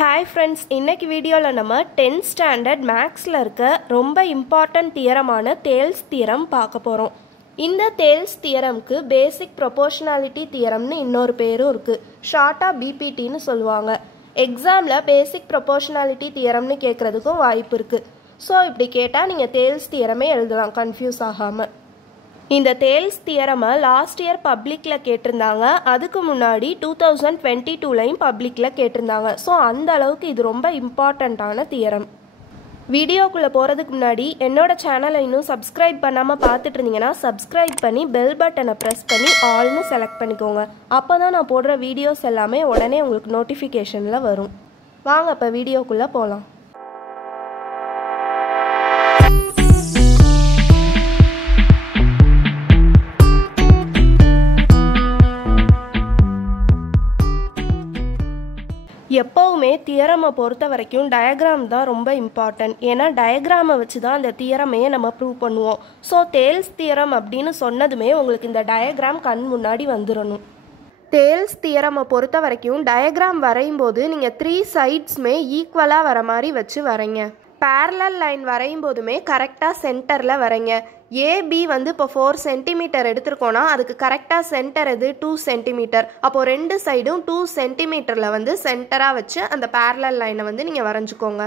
Hi friends, இன்னைக்கு வீடியோல நம்ம 10th ஸ்டாண்டர்ட் மேக்ஸ்ல இருக்க ரொம்ப இம்பார்ட்டன்ட் தியரமான தேல்ஸ் தியரம் பார்க்க போறோம். இந்த தேல்ஸ் தியரம்க்கு பேசிக் ப்ரொபோர்ஷனாலிட்டி தியரம்னு இன்னொரு பேரும் இருக்கு. ஷார்ட்டா பிபிடின்னு சொல்லுவாங்க. எக்ஸாம்ல பேசிக் ப்ரொபோர்ஷனாலிட்டி தியரம்னு கேட்கறதுக்கும் வாய்ப்பு இருக்கு. ஸோ இப்படி கேட்டா நீங்க தேல்ஸ் தியரமே எழுதலாம் கன்ஃபியூஸ் ஆகாம. இந்த தேல்ஸ் தியரமை லாஸ்ட் இயர் பப்ளிக்கில் கேட்டிருந்தாங்க. அதுக்கு முன்னாடி 2022லையும் பப்ளிக்கில் கேட்டிருந்தாங்க. ஸோ அந்த அளவுக்கு இது ரொம்ப இம்பார்ட்டண்ட்டான தியரம். வீடியோக்குள்ளே போகிறதுக்கு முன்னாடி என்னோட சேனலை இன்னும் சப்ஸ்கிரைப் பண்ணாமல் பார்த்துட்டு இருந்தீங்கன்னா சப்ஸ்கிரைப் பண்ணி பெல் பட்டனை ப்ரெஸ் பண்ணி ஆல்னு செலக்ட் பண்ணிக்கோங்க. அப்போ தான் நான் போடுற வீடியோஸ் எல்லாமே உடனே உங்களுக்கு நோட்டிஃபிகேஷனில் வரும். வாங்க இப்போ வீடியோக்குள்ளே போகலாம். எப்போவுமே தியரமை பொறுத்த வரைக்கும் டயக்ராம் தான் ரொம்ப இம்பார்ட்டன்ட். ஏன்னா டயக்ராமை வச்சு தான் அந்த தியரமையே நம்ம ப்ரூவ் பண்ணுவோம். ஸோ தேல்ஸ் தியரம் அப்படின்னு சொன்னதுமே உங்களுக்கு இந்த டயக்ராம் கண் முன்னாடி வந்துடணும். தேல்ஸ் தியரமை பொறுத்த வரைக்கும் டயக்ராம் வரையும் போது நீங்கள் 3 சைட்ஸுமே ஈக்குவலாக வர மாதிரி வச்சு வரைங்க. பேரலல் லைன் வரையும் போதுமே கரெக்டாக சென்டரில் வரைங்க. ஏபி வந்து இப்போ 4 சென்டிமீட்டர் எடுத்திருக்கோன்னா அதுக்கு கரெக்டாக சென்டர் எது 2 சென்டிமீட்டர். அப்போது 2 சைடும் 2 சென்டிமீட்டரில் வந்து சென்டராக வச்சு அந்த பேரலல் லைனை வந்து நீங்கள் வரைஞ்சிக்கோங்க.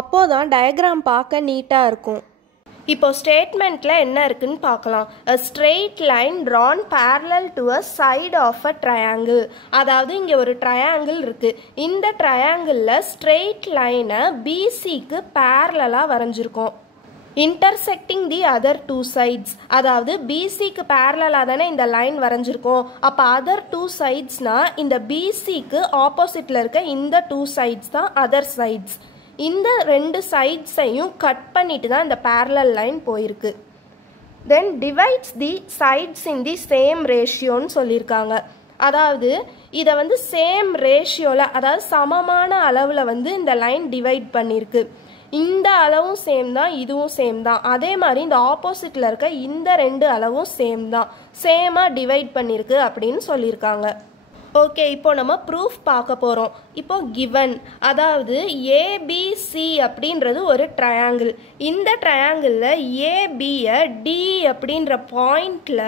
அப்போது தான் டயக்ராம் பார்க்க நீட்டாக இருக்கும். இப்போ ஸ்டேட்மெண்ட்டில் என்ன இருக்குன்னு பார்க்கலாம். A straight line drawn parallel to a side of a triangle. அதாவது இங்கே ஒரு ட்ரையாங்கிள் இருக்குது. இந்த ட்ரையாங்கிளில் ஸ்ட்ரெயிட் லைனை பிசிக்கு பேரலாக வரைஞ்சிருக்கோம். Intersecting the other 2 sides. அதாவது பிசிக்கு பேரலாக தானே இந்த லைன் வரைஞ்சிருக்கோம். அப்போ அதர் 2 சைட்ஸ்னால் இந்த பிசிக்கு ஆப்போசிட்டில் இருக்க இந்த 2 சைட்ஸ் தான் அதர் சைட்ஸ். இந்த 2 சைட்ஸையும் கட் பண்ணிட்டு தான் இந்த பேரலல் லைன் போயிருக்கு. Then divides the sides in the same ரேஷியோன்னு சொல்லியிருக்காங்க. அதாவது இதை வந்து சேம் ரேஷியோவில், அதாவது சமமான அளவில் வந்து இந்த லைன் டிவைட் பண்ணியிருக்கு. இந்த அளவும் சேம் தான், இதுவும் சேம் தான். அதே மாதிரி இந்த ஆப்போசிட்டில் இருக்க இந்த 2 அளவும் சேம் தான், சேமாக டிவைட் பண்ணியிருக்கு அப்படின்னு சொல்லியிருக்காங்க. ஓகே, இப்போ நம்ம ப்ரூஃப் பார்க்க போகிறோம். இப்போ கிவன், அதாவது ஏபிசி அப்படின்றது ஒரு ட்ரையாங்கிள். இந்த ட்ரையாங்கிளில் ஏபியை டி அப்படின்ற பாயிண்டில்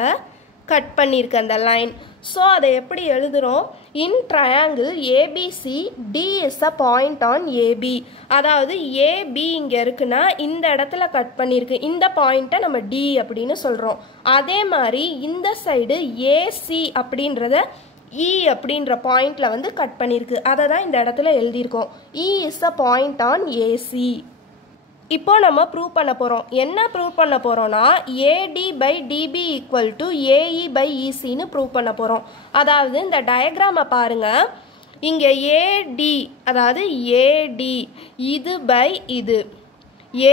கட் பண்ணியிருக்கு அந்த லைன். ஸோ அதை எப்படி எழுதுகிறோம்? In triangle ABC D is a point on AB. அதாவது ஏபி இங்கே இருக்குன்னா இந்த இடத்துல கட் பண்ணியிருக்கு. இந்த பாயிண்ட்டை நம்ம டி அப்படின்னு சொல்கிறோம். அதே மாதிரி இந்த சைடு ஏசி அப்படின்றத இ அப்படின்ற பாயிண்ட்ல வந்து கட் பண்ணியிருக்கு. அதை தான் இந்த இடத்துல எழுதியிருக்கோம். E is a point on AC. இப்போ நம்ம ப்ரூவ் பண்ண போகிறோம். என்ன ப்ரூவ் பண்ண போகிறோம்னா AD by DB equal to AE by இசின்னு ப்ரூவ் பண்ண போகிறோம். அதாவது இந்த டயக்ராமை பாருங்கள். இங்கே ஏடி, அதாவது ஏடி இது பை இது,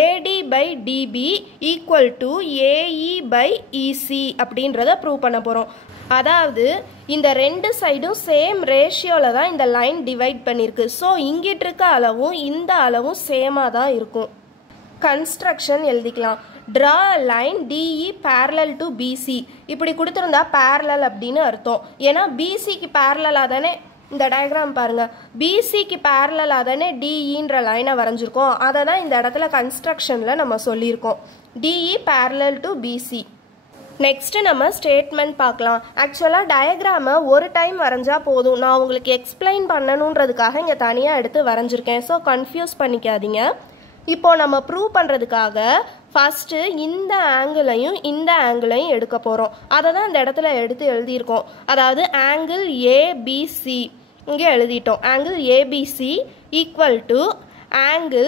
AD by DB equal to AE by EC அப்படின்றத ப்ரூவ் பண்ண போகிறோம். அதாவது இந்த 2 சைடும் சேம் ரேஷியோவில் தான் இந்த லைன் டிவைட் பண்ணியிருக்கு. ஸோ இங்கிட்டு இருக்க அளவும் இந்த அளவும் சேமாக தான் இருக்கும். கன்ஸ்ட்ரக்ஷன் எழுதிக்கலாம். Draw line DE parallel to BC. இப்படி கொடுத்துருந்தா பேரலல் அப்படின்னு அர்த்தம். ஏன்னா பிசிக்கு பேரலாக தானே இந்த டயக்ராம் பாருங்கள், பிசிக்கு பேரலாக தானே டிஇன்ற லைனை வரைஞ்சிருக்கோம். அதை தான் இந்த இடத்துல கன்ஸ்ட்ரக்ஷனில் நம்ம சொல்லியிருக்கோம். DE parallel to BC. Next நம்ம ஸ்டேட்மெண்ட் பார்க்கலாம். ஆக்சுவலாக டயக்ராமை ஒரு டைம் வரைஞ்சா போதும். நான் உங்களுக்கு எக்ஸ்பிளைன் பண்ணணுன்றதுக்காக இங்கே தனியாக எடுத்து வரைஞ்சிருக்கேன். ஸோ கன்ஃபியூஸ் பண்ணிக்காதீங்க. இப்போது நம்ம ப்ரூவ் பண்ணுறதுக்காக ஃபஸ்ட்டு இந்த ஆங்கிளையும் இந்த ஆங்கிளையும் எடுக்க போகிறோம். அதை தான் இந்த இடத்துல எடுத்து எழுதியிருக்கோம். அதாவது ஆங்கிள் ஏபிசி இங்கே எழுதிட்டோம். Angle ABC equal to angle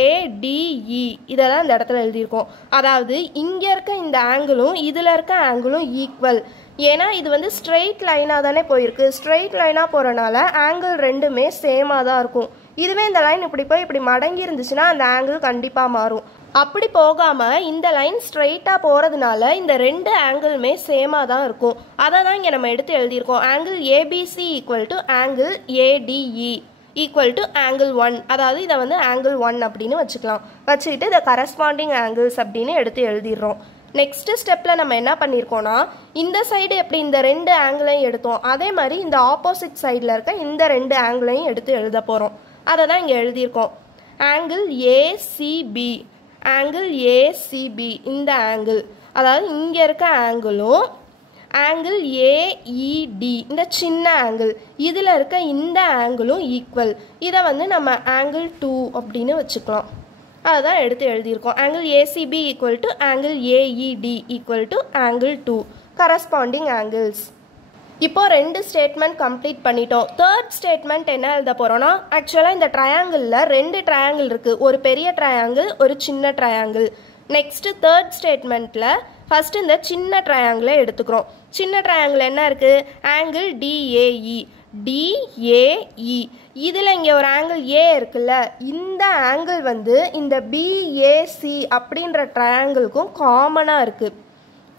ADE இதெல்லாம் இந்த இடத்துல எழுதியிருக்கோம். அதாவது இங்கே இருக்க இந்த ஆங்கிளும் இதில் இருக்க ஆங்கிளும் ஈக்குவல். ஏன்னா இது வந்து ஸ்ட்ரெயிட் லைனாக தானே போயிருக்கு. ஸ்ட்ரெயிட் லைனாக போகிறனால ஆங்கிள் ரெண்டுமே சேமாக தான் இருக்கும். இதுவே இந்த லைன் இப்படி போய் இப்படி மடங்கி இருந்துச்சுன்னா அந்த ஆங்கிள் கண்டிப்பாக மாறும். அப்படி போகாமல் இந்த லைன் ஸ்ட்ரெயிட்டாக போகிறதுனால இந்த 2 ஆங்கிளுமே சேமாக தான் இருக்கும். அதை தான் இங்கே நம்ம எடுத்து எழுதியிருக்கோம். Angle ABC equal to angle ADE equal to angle 1. அதாவது இதை வந்து ஆங்கிள் 1 அப்படின்னு வச்சுக்கலாம். வச்சுக்கிட்டு இதை கரஸ்பாண்டிங் ஆங்கிள்ஸ் அப்படின்னு எடுத்து எழுதிடுறோம். நெக்ஸ்ட் ஸ்டெப்பில் நம்ம என்ன பண்ணியிருக்கோம்னா இந்த சைடு எப்படி இந்த 2 ஆங்கிளையும் எடுத்தோம் அதே மாதிரி இந்த ஆப்போசிட் சைடில் இருக்க இந்த 2 ஆங்கிளையும் எடுத்து எழுத போகிறோம். அதை தான் இங்கே எழுதியிருக்கோம். ஆங்கிள் ஏசிபி, ஆங்கிள் ஏசிபி இந்த ஆங்கிள், அதாவது இங்கே இருக்க ஆங்கிளும் ஆங்கிள் ஏஇடி இந்த சின்ன ஆங்கிள், இதில் இருக்க இந்த ஆங்கிளும் ஈக்குவல். இதை வந்து நம்ம ஆங்கிள் 2 அப்படின்னு வச்சுக்கலாம். அதுதான் எடுத்து எழுதியிருக்கோம். Angle ACP equal to angle AED equal to angle 2 corresponding angles. இப்போ 2 ஸ்டேட்மெண்ட் கம்ப்ளீட் பண்ணிட்டோம். தேர்ட் ஸ்டேட்மெண்ட் என்ன எழுத போகிறோன்னா, ஆக்சுவலாக இந்த ட்ரையாங்கிளில் 2 ட்ரையாங்கிள் இருக்குது, ஒரு பெரிய ட்ரையாங்கிள் ஒரு சின்ன ட்ரையாங்கிள். நெக்ஸ்ட்டு தேர்ட் ஸ்டேட்மெண்ட்டில் ஃபஸ்ட்டு இந்த சின்ன ட்ரையாங்கிளை எடுத்துக்கிறோம். சின்ன ட்ரையாங்கிள் என்ன இருக்குது? Angle DAE, DAE. இதில் இங்கே ஒரு ஆங்கிள் ஏ இருக்குல்ல, இந்த ஆங்கிள் வந்து இந்த பிஏசி அப்படின்ற ட்ரையாங்கிளுக்கும் காமனாக இருக்குது.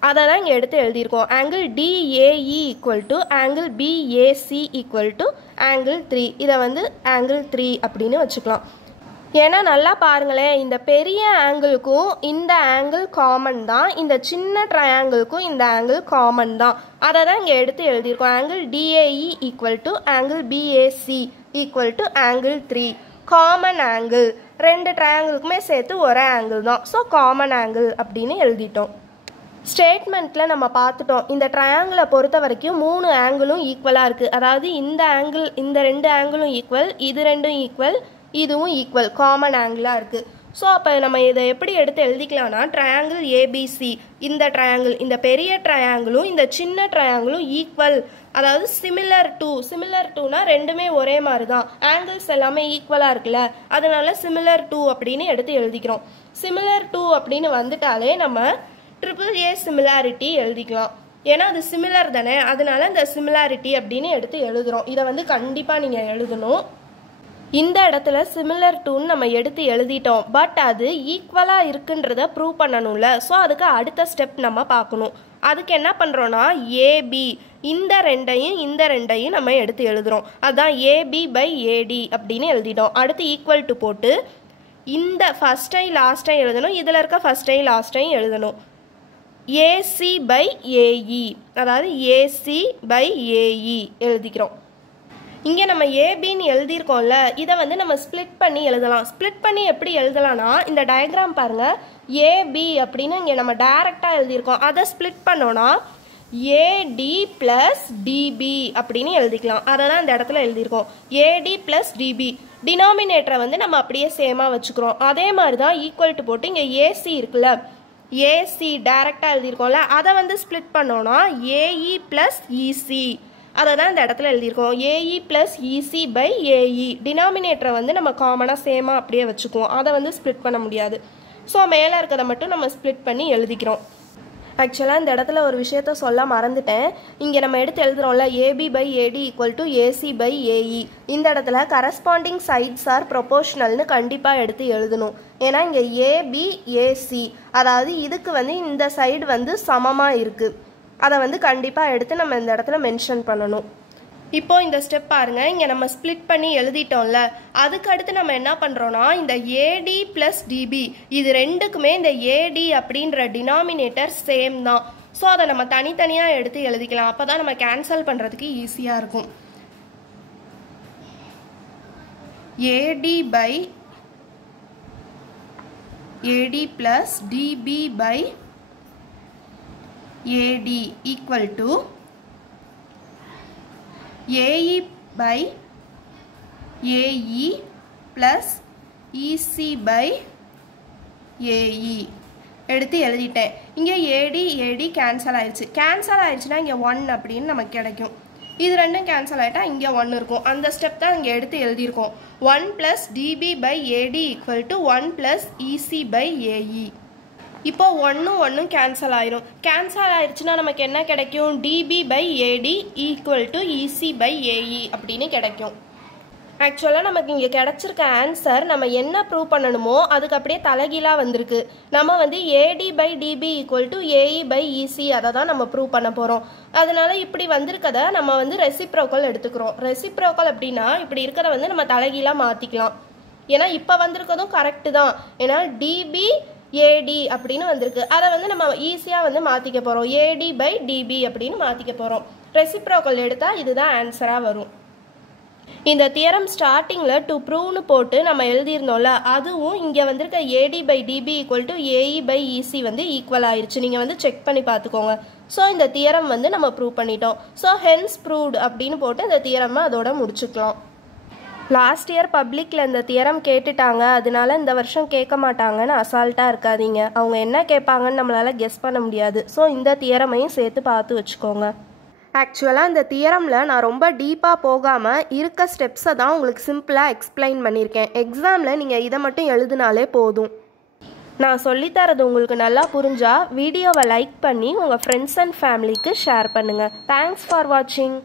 அதை தான் இங்கே எடுத்து எழுதியிருக்கோம். Angle DAE equal to angle BAC equal to angle 3. இதை வந்து ஆங்கிள் 3 அப்படின்னு வச்சுக்கலாம். ஏன்னா நல்லா பாருங்களேன், இந்த பெரிய ஆங்கிளுக்கும் இந்த ஆங்கிள் காமன் தான், இந்த சின்ன ட்ரையாங்கிளுக்கும் இந்த ஆங்கிள் காமன் தான். அதை தான் இங்கே எடுத்து எழுதியிருக்கோம். Angle DAE equal to angle BAC equal to angle 3 common angle. 2 ட்ரையாங்கிளுக்குமே சேர்த்து ஒரே ஆங்கிள் தான், ஸோ காமன் ஆங்கிள் அப்படின்னு எழுதிட்டோம். ஸ்டேட்மெண்ட்டில் நம்ம பார்த்துட்டோம், இந்த ட்ரையாங்கிளை பொறுத்த வரைக்கும் 3 ஆங்கிளும் ஈக்குவலாக இருக்குது. அதாவது இந்த ஆங்கிள், இந்த 2 ஆங்கிளும் ஈக்குவல், இது 2ம் ஈக்குவல், இதுவும் ஈக்குவல், காமன் ஆங்கிளாக இருக்குது. ஸோ அப்போ நம்ம இதை எப்படி எடுத்து எழுதிக்கலாம்னா, ட்ரையாங்கிள் ஏபிசி, இந்த ட்ரையாங்கிள், இந்த பெரிய ட்ரையாங்கிளும் இந்த சின்ன ட்ரையாங்கிளும் ஈக்குவல், அதாவது சிமிலர் டூனா ரெண்டுமே ஒரே மாதிரி தான், ஆங்கிள்ஸ் எல்லாமே ஈக்குவலாக இருக்குல்ல, அதனால சிமிலர் டூ அப்படின்னு எடுத்து எழுதிக்கிறோம். சிமிலர் டூ அப்படின்னு வந்துட்டாலே நம்ம AAA சிமிலாரிட்டி எழுதிக்கலாம். ஏன்னா அது சிமிலர் தானே, அதனால இந்த சிமிலாரிட்டி அப்படின்னு எடுத்து எழுதுகிறோம். இதை வந்து கண்டிப்பாக நீங்கள் எழுதணும். இந்த இடத்துல சிமிலர் டூன்னு நம்ம எடுத்து எழுதிட்டோம், பட் அது ஈக்குவலாக இருக்குன்றத ப்ரூவ் பண்ணணும்ல. ஸோ அதுக்கு அடுத்த ஸ்டெப் நம்ம பார்க்கணும். அதுக்கு என்ன பண்ணுறோன்னா, ஏபி இந்த ரெண்டையும் நம்ம எடுத்து எழுதுகிறோம். அதுதான் ஏபி பை ஏடி அப்படின்னு எழுதிட்டோம். அடுத்து ஈக்குவல் டு போட்டு இந்த ஃபஸ்ட்டையும் லாஸ்ட்டையும் எழுதணும், இதில் இருக்க ஃபஸ்ட்டையும் லாஸ்ட்டையும் எழுதணும். ஏசி பை ஏஇ, அதாவது ஏசி பை ஏஇ எழுதிக்கிறோம். இங்கே நம்ம ஏபின்னு எழுதியிருக்கோம்ல, இதை வந்து நம்ம ஸ்ப்ளிட் பண்ணி எழுதலாம். ஸ்ப்ளிட் பண்ணி எப்படி எழுதலாம்னா, இந்த டயக்ராம் பாருங்கள், ஏபி அப்படின்னு இங்கே நம்ம டைரெக்டாக எழுதியிருக்கோம். அதை ஸ்ப்ளிட் பண்ணோன்னா ஏடி ப்ளஸ் டிபி அப்படின்னு எழுதிக்கலாம். அதை தான் இந்த இடத்துல எழுதியிருக்கோம், ஏடி ப்ளஸ் டிபி. டினாமினேட்டரை வந்து நம்ம அப்படியே சேமாக வச்சுக்கிறோம். அதே மாதிரி தான் ஈக்குவல் டு போட்டு இங்கே ஏசி இருக்குல்ல, ஏசி டைரெக்டாக எழுதியிருக்கோம்ல, அதை வந்து ஸ்ப்ளிட் பண்ணோன்னா ஏஇ ப்ளஸ் இசி, அதை தான் இந்த இடத்துல எழுதியிருக்கோம். AE plus EC by AE. டினாமினேட்டரை வந்து நம்ம காமனாக சேமாக அப்படியே வச்சுக்குவோம், அதை வந்து ஸ்ப்ளிட் பண்ண முடியாது. ஸோ மேலே இருக்கிறத மட்டும் நம்ம ஸ்ப்ளிட் பண்ணி எழுதிக்கிறோம். ஆக்சுவலாக இந்த இடத்துல ஒரு விஷயத்த சொல்ல மறந்துட்டேன். இங்கே நம்ம எடுத்து எழுதுகிறோம்ல, AB by AD equal to AC by AE. இந்த இடத்துல கரஸ்பாண்டிங் சைட்ஸ் ஆர் ப்ரொபோர்ஷனல்னு கண்டிப்பாக எடுத்து எழுதணும். ஏன்னா இங்கே ஏபி ஏசி, அதாவது இதுக்கு வந்து இந்த சைடு வந்து சமமாக இருக்குது, அதை வந்து கண்டிப்பாக எடுத்து நம்ம இந்த இடத்துல மென்ஷன் பண்ணணும். இப்போ இந்த ஸ்டெப் பாருங்க, இங்கே நம்ம ஸ்ப்ளிட் பண்ணி எழுதிட்டோம்ல, அதுக்கு அடுத்து நம்ம என்ன பண்ணுறோன்னா, இந்த ஏடி ப்ளஸ் டிபி இது ரெண்டுக்குமே இந்த ஏடி அப்படின்ற டினாமினேட்டர் சேம் தான். ஸோ அதை நம்ம தனித்தனியாக எடுத்து எழுதிக்கலாம். அப்போ தான் நம்ம கேன்சல் பண்ணுறதுக்கு ஈஸியாக இருக்கும். AD by AD plus DB by AD equal to AE by AE plus EC by AE எடுத்து எழுதிட்டேன். இங்கே ஏடி கேன்சல் ஆயிடுச்சு. கேன்சல் ஆயிடுச்சுன்னா இங்கே 1 அப்படின்னு நமக்கு கிடைக்கும். இது ரெண்டும் கேன்சல் ஆகிட்டா இங்கே 1 இருக்கும். அந்த ஸ்டெப் தான் இங்கே எடுத்து எழுதியிருக்கோம். 1 plus DB by AD equal to 1 plus EC by AE. இப்போ 1 கேன்சல் ஆயிரும். கேன்சல் ஆயிடுச்சுன்னா நமக்கு என்ன கிடைக்கும்? DB by AD equal to EC by AE அப்படின்னு கிடைக்கும். ஆக்சுவலாக நமக்கு இங்கே கிடச்சிருக்க ஆன்சர் நம்ம என்ன ப்ரூவ் பண்ணணுமோ அதுக்கு அப்படியே தலைகீழாக வந்திருக்கு. நம்ம வந்து AD by DB equal to AE by EC அதை தான் நம்ம ப்ரூவ் பண்ண போகிறோம். அதனால இப்படி வந்திருக்கதை நம்ம வந்து ரெசிப்ரோக்கல் எடுத்துக்கிறோம். ரெசிப்ரோக்கல் அப்படின்னா இப்படி இருக்கிறத வந்து நம்ம தலைகீழாக மாற்றிக்கலாம். ஏன்னா இப்போ வந்திருக்கதும் கரெக்டு தான். ஏன்னா டிபி ஏடி அப்படின்னு வந்திருக்கு, அதை வந்து நம்ம ஈஸியாக வந்து மாற்றிக்க போகிறோம். ஏடி பை டிபி அப்படின்னு மாற்றிக்க போகிறோம். ரெசிப்ரோக்கல் எடுத்தால் இதுதான் ஆன்சராக வரும். இந்த தியரம் ஸ்டார்டிங்கில் டு ப்ரூவ்னு போட்டு நம்ம எழுதியிருந்தோம்ல, அதுவும் இங்கே வந்திருக்க AD by DB equal to AE by EC வந்து ஈக்குவல் ஆயிடுச்சு. நீங்கள் வந்து செக் பண்ணி பார்த்துக்கோங்க. ஸோ இந்த தியரம் வந்து நம்ம ப்ரூவ் பண்ணிட்டோம். ஸோ ஹென்ஸ் ப்ரூவ்டு அப்படின்னு போட்டு இந்த தியரமை அதோட முடிச்சுக்கலாம். லாஸ்ட் இயர் பப்ளிக்கில் இந்த தியரம் கேட்டுட்டாங்க, அதனால இந்த வருஷம் கேட்க மாட்டாங்கன்னு அசால்ட்டாக இருக்காதீங்க. அவங்க என்ன கேட்பாங்கன்னு நம்மளால் கெஸ் பண்ண முடியாது. ஸோ இந்த தியரமையும் சேர்த்து பார்த்து வச்சுக்கோங்க. ஆக்சுவலாக இந்த தியரமில் நான் ரொம்ப டீப்பாக போகாமல் இருக்க ஸ்டெப்ஸை தான் உங்களுக்கு சிம்பிளாக எக்ஸ்பிளைன் பண்ணியிருக்கேன். எக்ஸாமில் நீங்கள் இதை மட்டும் எழுதினாலே போதும். நான் சொல்லித்தரது உங்களுக்கு நல்லா புரிஞ்சால் வீடியோவை லைக் பண்ணி உங்கள் ஃப்ரெண்ட்ஸ் அண்ட் ஃபேமிலிக்கு ஷேர் பண்ணுங்கள். தேங்க்ஸ் ஃபார் வாட்சிங்.